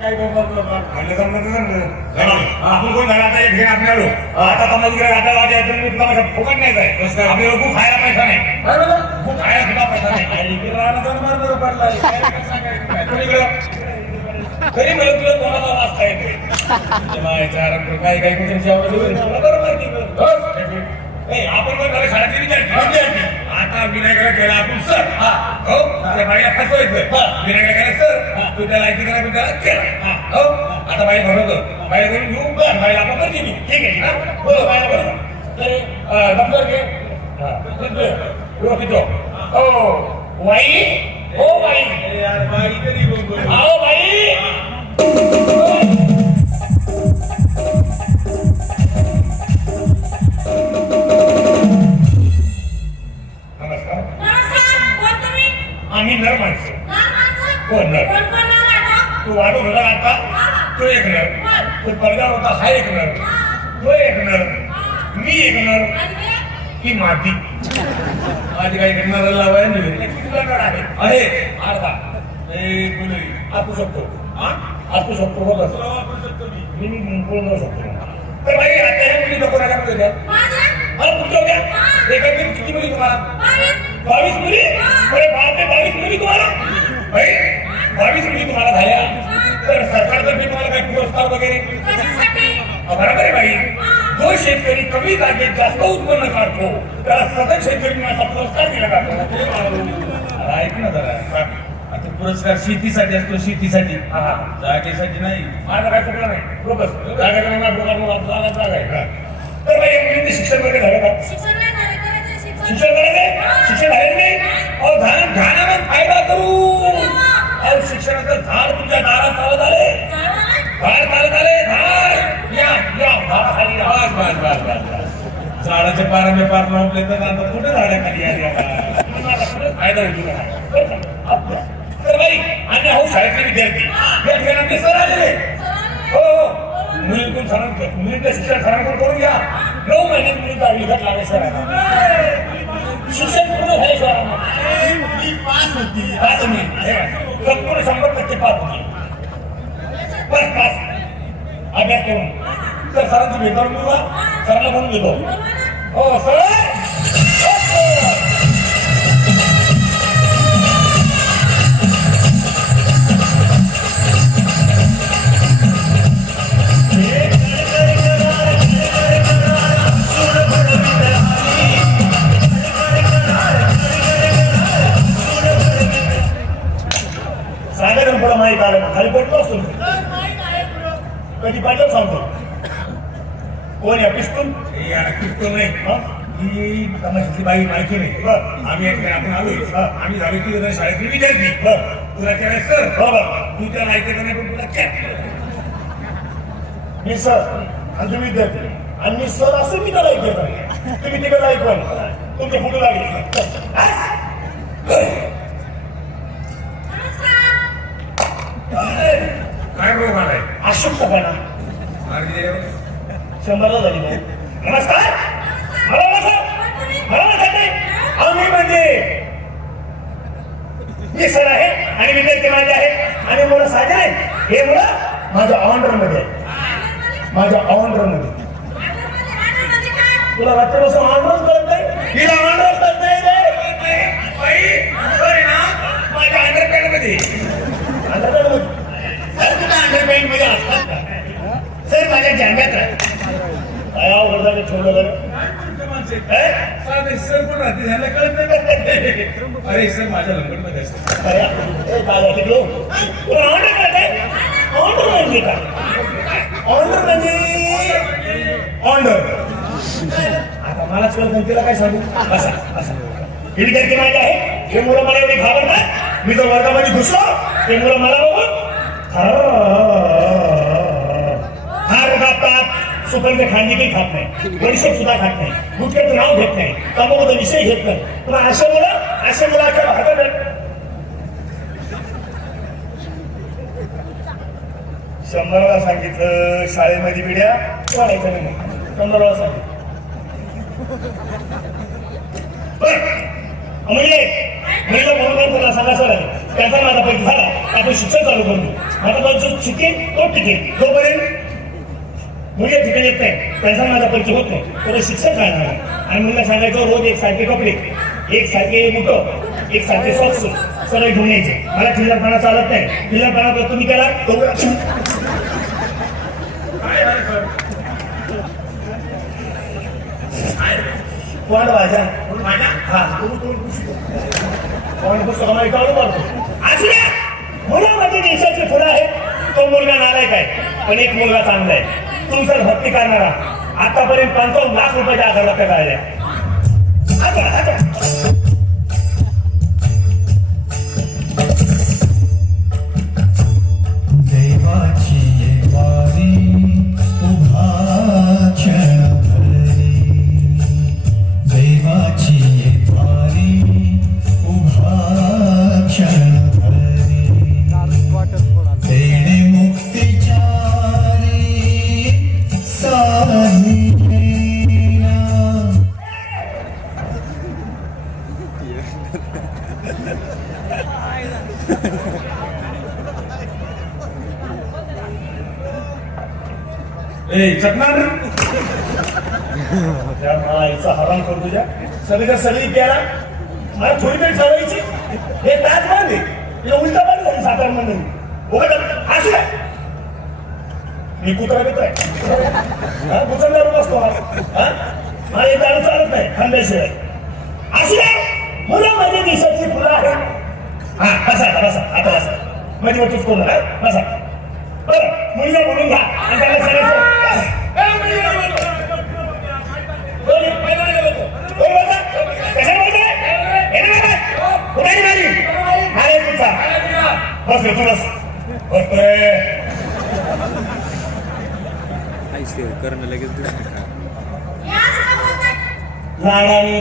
काय म्हणलं जमलं तर जमलं. आपण कोण झाला आता हे आपल्याला आता समज मी तुला माझ्या फुकट नाही जाय. आपल्याला खूप खायला पैसा नाही. खूप खायला सुद्धा पैसा नाही. तरी मला तुला कोणाला वाचता येते काही काही ए, आपण पण झालं शाळेतले आता विनायकडे केला आपण सर. हो. त्या बाईला फसवायचं विनायकडे केला सर. तू त्याला ऐकली करा त्याला केला हो आता बाई भरवतो बाईला करून घेऊ बर बाईला आपण करते मी ठीक आहे ना हो बाईला बरोबर तर डॉक्टर घे हा, तिथं. व्यवस्थित ठेव. हो वाई हो बाई आओ बाई नमस्कार नमस्कार कोण तुम्ही आम्ही नर माणसं माणसं नर कोण कोण नाव आहे तू वाढून होता आता तो एक नर तो पडदा होता हा एक नर तो एक नर मी एक नर ही माती आधी काही करणार लावाय नर आहे आहे अर्धा आपू शकतो हा आपू शकतो बघ मी मी बोलू शकतो तर भाई आता हे मुली नको नका करू द्या मला पुढच्या द्या एका किती मुली तुम्हाला बावीस मुली अरे बापरे बावीस मुली तुम्हाला भाई बावीस मुली तुम्हाला झाल्या. तर सरकारतर्फे तुम्हाला काही पुरस्कार वगैरे? बरोबर आहे बाई. जो शेतकरी कमी जागेत जास्त उत्पन्न काढतो त्याला सतत शेतकरी असा पुरस्कार दिला जातो. अरे ऐक ना जरा. आता पुरस्कार शेतीसाठी असतो शेतीसाठी. हा, हा. जागेसाठी नाही. माझं काय चुकलं नाही. बरोबर. जागा नाही जागा आहे. हा. तर बाई शिक्षण वगैरे झालं का? शिक्षण करायचंय शिक्षण. झालं नाही अहो झाड झाडावर फायदा करू. अहो शिक्षणाचं झाड तुमच्या दारात चालत आले. झाड चालत आले झाड. या या या. बस बस बस बस बस. झाडाचे पारामे पार लावले तर आता कुठे झाडाखाली आली आता फायदा? आपला. तर बाई आम्ही आहोत शाळेतले विद्यार्थी? या ठिकाणी सर आलेले हो हो. मुलींकडून सरांकडे मुलींचं शिक्षण सरांकडून करून घ्या. नऊ महिन्यात मुलींचा विघट लागेल सरांना. शिक्षण पूर्ण झाले सरांना. पास होती. पाच मिनिट हे शंभर टक्के पाच होती बस पास अभ्यास करून. तर सरांची भेट करून सरांना म्हणून घेतो. हो सर! खाली पडलो असतो. कधी पाहिलं सांगतो? कोण या पिस्तूल? पिस्तूल नाही. हं? बाई माहिती नाही. आम्ही आपण आलोय. हं. आम्ही झालो की शाळेतली विद्यार्थी तुला केलं सर? बरोबर तू त्याला ऐकत नाही पण तुला कॅप मी सर आणि तुम्ही विद्यार्थी आणि मी सर असं मी त्याला ऐकत तुम्ही तिकडे ऐकवा. तुमचे फोटो लागले. आलाय अशुद्धपणा शंभरला झाली. नमस्कार. मला ओळखलं? मला ओळखत नाही. अहो, मी म्हणजे मी सर आहे आणि विद्यार्थी माझे आहेत आणि मुलं साजे आहेत. हे मुलं माझ्या ऑनरमध्ये. माझ्या ऑनरमध्ये तुला वाटतं बसून ऑनरच करत नाही? हिला ऑनरच करत नाही रे. माझ्या अंडरपॅन्टमध्ये अंडरपॅन्टमध्ये सर अंडरपॅन्टमध्ये असतात का सर माझ्या जांब्यात राहत. काय अवघड झालं ठेवलं बरं हे? सर पण राहते झालं कळत अरे सर माझ्या लंगडमध्ये असते. अरे, ए, काय झालं तिकडे? तुला ऑर्डर काय? ऑर्डर म्हणजे काय? ऑर्डर म्हणजे ऑर्डर आता मलाच कळत तिला काय सांगू? बसा बसा. ही विद्यार्थी माहिती आहे? हे मुलं मला एवढी घाबरतात. मी जर वर्गामध्ये घुसलो. ते मुलं मला बघून हार खातात सुगंध खांदी काही खात नाही. बडीशेप सुद्धा खात नाही. गुटक्याचं नाव घेत नाही. तंबाखूचा विषय घेत नाही. पण असे मुलं असे मुलाच्या अख्या भारतात आहेत. सांगितलं शाळेमध्ये पिढ्या वाढायचं नाही. शंभर सांगितलं. म्हणजे महिला म्हणून तुला सांगा सर त्याचा माझा पैसा झाला. आपण शिक्षण चालू करू. माझा जो चुकेल तो टिकेल तोपर्यंत मुली ठिकाणी येत नाही त्यांचा माझा परिचय होत नाही तर शिक्षक राहणार. आणि मुलीला सांगायचं रोज एक सारखे कपडे एक सारखे बुट एक सारखे सॉक्स सगळे घेऊन यायचे. मला चिल्लरपणा चालत नाही. चिल्लरपणा तुम्ही केला तो कोण माझ्या हा. कोण पुस्तकाला एकावर मारतो असल्या म्हणून माझ्या देशाचे फुलं आहेत तो मुलगा नालायक आहे. पण एक मुलगा चांगला आहे. तुमचं भक्ती करणारा. आतापर्यंत पंचावन्न लाख रुपयाच्या आता आता ए चकणार? त्या माईचा हराम करू तुझ्या. सगळी जर सगळी गेला मला थोडी तरी ठरवायची हे ताज बांधे हे उलटा पण झाली सातारा म्हणून असू द्या मी कुत्रा बित्रा आहे. कुचंदारू बसतो मला हे दारू चालत नाही खांद्याशिवाय. असू द्या मुलं माझ्या देशाची फुलं आहे हा बसा बसा आता बसा. माझी वचूच करू बसा. बरं मुलगा म्हणून घ्या. बस रे, तू बस. बसतोय. करणं लगेच दुसरं